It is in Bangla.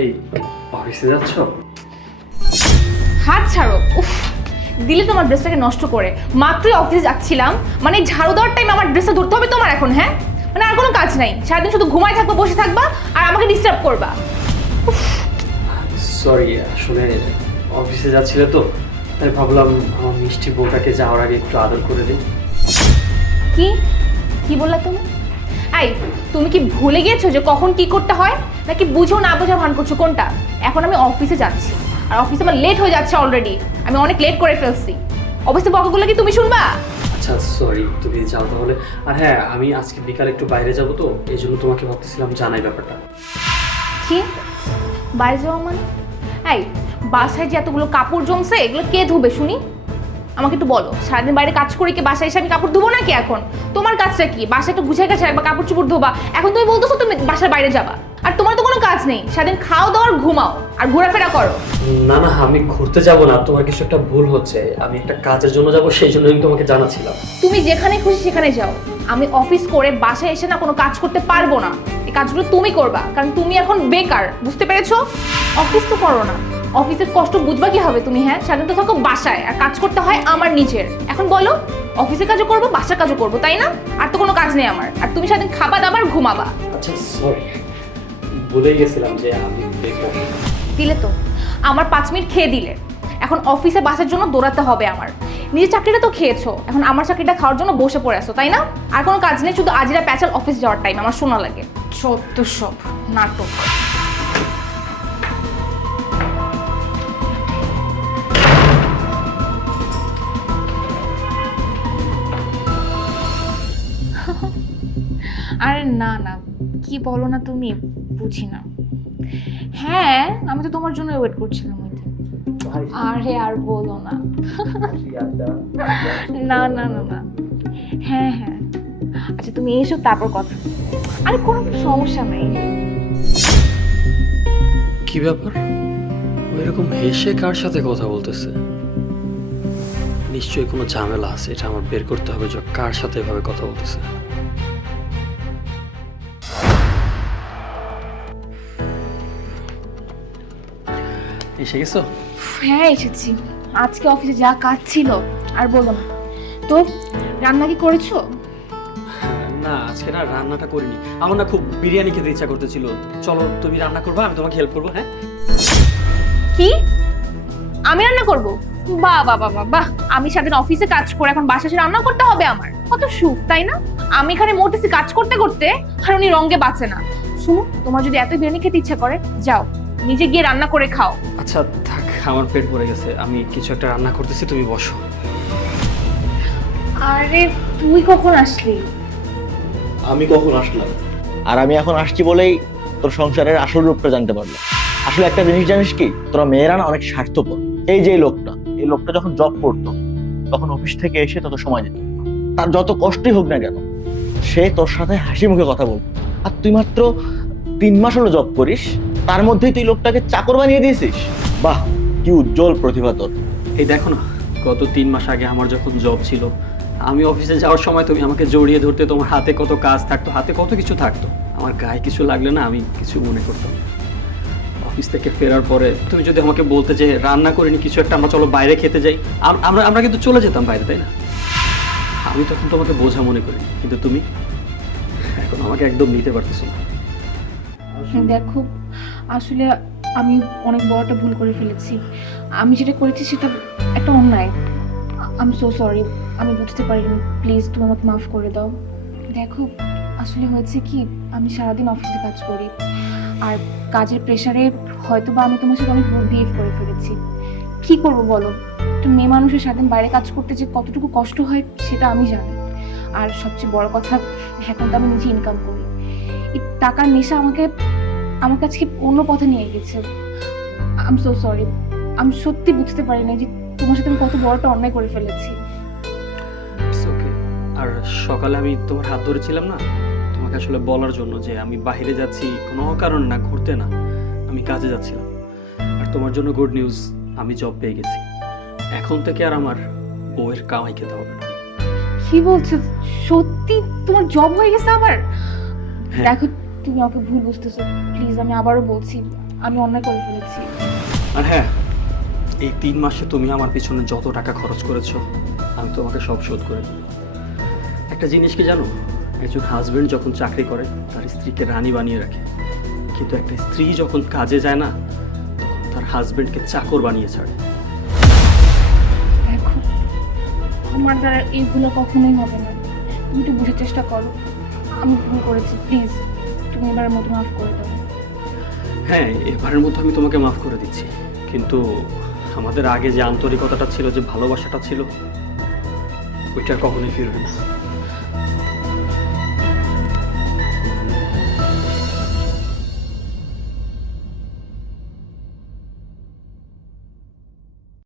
এই অফিসে যাচ্ছ? হাত ছাড়ো উফ দিলে তোমার ড্রেসটাকে নষ্ট করে। মাত্রই অফিসে যাচ্ছিলাম মানে ঝাড়ু দেওয়ার টাইম আমার ড্রেসটা ধরতে হবে তোমার এখন হ্যাঁ? মানে আর কোনো কাজ নাই সারাদিন শুধু ঘুমাই থাকবা বসে থাকবা আর আমাকে ডিস্টার্ব করবা। সরি আসলে অফিসে যাচ্ছিলে তো তাই ভাবলাম আমার মিষ্টি বউটাকে যাওয়ার আগে একটু আদর করে দিই। কি? কি বললা তুমি? এই তুমি কি ভুলে গিয়েছো যে কখন কি করতে হয়? নাকি বুঝো না বোঝা ভান করছ কোনটা? এখন আমি অফিসে যাচ্ছি। আর অফিসে আমার লেট হয়ে যাচ্ছে অলরেডি আমি অনেক লেট করে ফেলছি। অবশ্যই বকাগুলো কি তুমি শুনবা? আচ্ছা সরি তুমি যাও তাহলে। আর হ্যাঁ আমি আজকে বিকালে একটু বাইরে যাব তো এই জন্য তোমাকে ভাবতেছিলাম জানাই ব্যাপারটা। কি? বাইরে যাওয়া মানে? এই বাসায় যে এতগুলো কাপড় জমছে এগুলো কে ধুবে শুনি? আমাকে একটু বলো সারাদিন বাইরে কাজ করে কি বাসায় এসে আমি কাপড় ধুবো নাকি এখন? তোমার কাজটা কি? বাসায় একটু গুছিয়ে গেছে একবার কাপড় চোপড় ধোবা। এখন তুমি বলতেছো তুমি বাসার বাইরে যাবা। আর তোমার তো কোনো কাজ নেই সারাদিন খাও দাও আর ঘুমাও আর ঘোরাফেরা করো। না না আমি ঘুরতে যাব না তোমার কিছু একটা ভুল হচ্ছে আমি একটা কাজের জন্য যাব সেই জন্য আমি তোমাকে জানাচ্ছিলাম। তুমি যেখানে খুশি সেখানে যাও। আমি অফিস করে বাসায় এসে না কোনো কাজ করতে পারব না। এই কাজগুলো তুমি করবা কারণ তুমি এখন বেকার বুঝতে পেরেছ? অফিস তো করো না। অফিসের কষ্ট বুঝবা কি হবে তুমি হ্যাঁ? সারাদিন তো থাকো বাসায় আর কাজ করতে হয় আমার নিজের। এখন বলো অফিসের কাজও করব বাসার কাজও করব তাই না? আর তো কোনো কাজ নেই আমার। আর তুমি সারাদিন খাবা দাবার ঘুমাবা। আচ্ছা সরি গেছিলাম যে আমি দিলে তো। আমার পাঁচ মিনিট খেয়ে দিলে। এখন অফিসে বাসার জন্য দৌড়াতে হবে আমার। নিজের চাকরিটা তো খেয়েছো। এখন আমার চাকরিটা খাওয়ার জন্য বসে পড়ে আছো তাই না? আর কোনো কাজ নেই শুধু আজিরা প্যাচাল অফিস যাওয়ার টাইম আমার শোনা লাগে। সত্য সব নাটক। আরে না না কি বলো না তুমি বুঝি না। হ্যাঁ আমি তো তোমার জন্য ওয়েট করছিলাম ওই দিন। আরে আর বলো না। না না না না। হ্যাঁ হ্যাঁ। আচ্ছা তুমি এসো তারপর কথা আরে কোনো সমস্যা নেই। কি ব্যাপার? এরকম হেসে কার সাথে কথা বলতেছে? নিশ্চয়ই কোনো ঝামেলা আছে এটা আমার বের করতে হবে যে কার সাথে এভাবে কথা বলতেছে। এসে গেছো? হ্যাঁ এসেছি। আজকে অফিসে যা কাজ ছিল আর বলো না। তো রান্না কি করেছ? না আজকে না রান্নাটা করিনি। আমার না খুব বিরিয়ানি খেতে ইচ্ছা করতেছিল। চলো তুমি রান্না করবা আমি তোমাকে হেল্প করব হ্যাঁ? কি? আমি রান্না করব? বাহ বাহ বাহ বাহ, আমি সারাদিন অফিসে কাজ করে এখন বাসা এসে রান্না করতে হবে আমার। কত সুখ তাই না? আমি এখানে মরতেছি কাজ করতে করতে আর উনি রঙ্গে বাঁচে না। শুনো তোমার যদি এত বিরিয়ানি খেতে ইচ্ছা করে যাও। নিজে গিয়ে রান্না করে খাও। আচ্ছা থাক আমার পেট ভরে গেছে। আমি কিছু একটা রান্না করতেছি তুমি বসো। আরে তুই কখন আসলি? আমি কখন আসলাম? আর আমি এখন আসছি বলেই তোর সংসারের আসল রূপটা জানতে পারলাম। আসলে একটা জিনিস জানিস কি? তোরা মেয়েরা না অনেক স্বার্থপর। এই যে লোকটা এই লোকটা যখন জব করতো তখন অফিস থেকে এসে তত সময় দিত। তার যত কষ্টই হোক না কেন সে তোর সাথে হাসি মুখে কথা বলতো। আর তুই মাত্র তিন মাস হলো জব করিস তার মধ্যেই তুই লোকটাকে চাকর বানিয়ে দিয়েছিস? বাহ কি উজ্জ্বল প্রতিভা তোর। এই দেখো না গত তিন মাস আগে আমার যখন জব ছিল আমি অফিসে যাওয়ার সময় তুমি আমাকে জড়িয়ে ধরতে তোমার হাতে কত কাজ থাকতো হাতে কত কিছু থাকতো আমার গায়ে কিছু লাগলে না আমি কিছু মনে করতাম। অফিস থেকে ফেরার পরে তুমি যদি আমাকে বলতে যে রান্না করিনি কিছু একটা আমরা চলো বাইরে খেতে যাই আমরা আমরা কিন্তু চলে যেতাম বাইরে তাই না? আমি তখন তোমাকে বোঝা মনে করি কিন্তু তুমি এখন আমাকে একদম নিতে পারতেছো না। হ্যাঁ, দেখো আসলে আমি অনেক বড় একটা ভুল করে ফেলেছি। আমি যেটা করেছি সেটা একটা অন্যায়। আমি সো সরি আমি বুঝতে পারিনি। প্লিজ তুমি আমাকে মাফ করে দাও। দেখো, আসলে হয়েছে কি, আমি সারাদিন অফিসে কাজ করি। আর কাজের প্রেশারে হয়তো বা আমি তোমার সাথে অনেক বিহেভ করে ফেলেছি। কি করব বলো? তো মেয়ে মানুষের সারাদিন বাইরে কাজ করতে যে কতটুকু কষ্ট হয়, সেটা আমি জানি। আর সবচেয়ে বড় কথা, এখন তো আমি নিজে ইনকাম করি। টাকার নেশা আমাকে আমাকে আজকে অন্য পথে নিয়ে গেছে? আম সো সরি আমি সত্যি বুঝতে পারি না যে তোমার সাথে আমি কত বড় একটা অন্যায় করে ফেলেছি। আর সকালে আমি তোমার হাত ধরেছিলাম না? তোমাকে আসলে বলার জন্য যে আমি বাইরে যাচ্ছি কোনো কারণ না ঘুরতে না আমি কাজে যাচ্ছিলাম। আর তোমার জন্য গুড নিউজ আমি জব পেয়ে গেছি। এখন থেকে আর আমার বউয়ের কামাই খেতে হবে না। কি বলছো? সত্যি তোমার জব হয়ে গেছে আবার? হ্যাঁ। দেখো তুমি আমাকে ভুল বুঝতেছো। প্লিজ আমি আবারও বলছি আমি অন্যায় করে ফেলেছি। আর হ্যাঁ এই তিন মাসে তুমি আমার পিছনে যত টাকা খরচ করেছ আমি তোমাকে সব শোধ করে দেবো একটা জিনিস কি জানো? একজন হাজবেন্ড যখন চাকরি করে তার স্ত্রীকে রানী বানিয়ে রাখে। কিন্তু একটা স্ত্রী যখন কাজে যায় না তখন তার হাজবেন্ডকে চাকর বানিয়ে ছাড়ে। দেখো আমার দ্বারা এইগুলো কখনোই হবে না। তুমি একটু বুঝার চেষ্টা করো। আমি ভুল করেছি প্লিজ এবারের মতো মাফ করে দাও। হ্যাঁ এবারের মতো আমি তোমাকে মাফ করে দিচ্ছি। কিন্তু আমাদের আগে যে আন্তরিকতাটা ছিল, যে ভালোবাসাটা ছিল, ওইটা কখনোই ফিরবে না।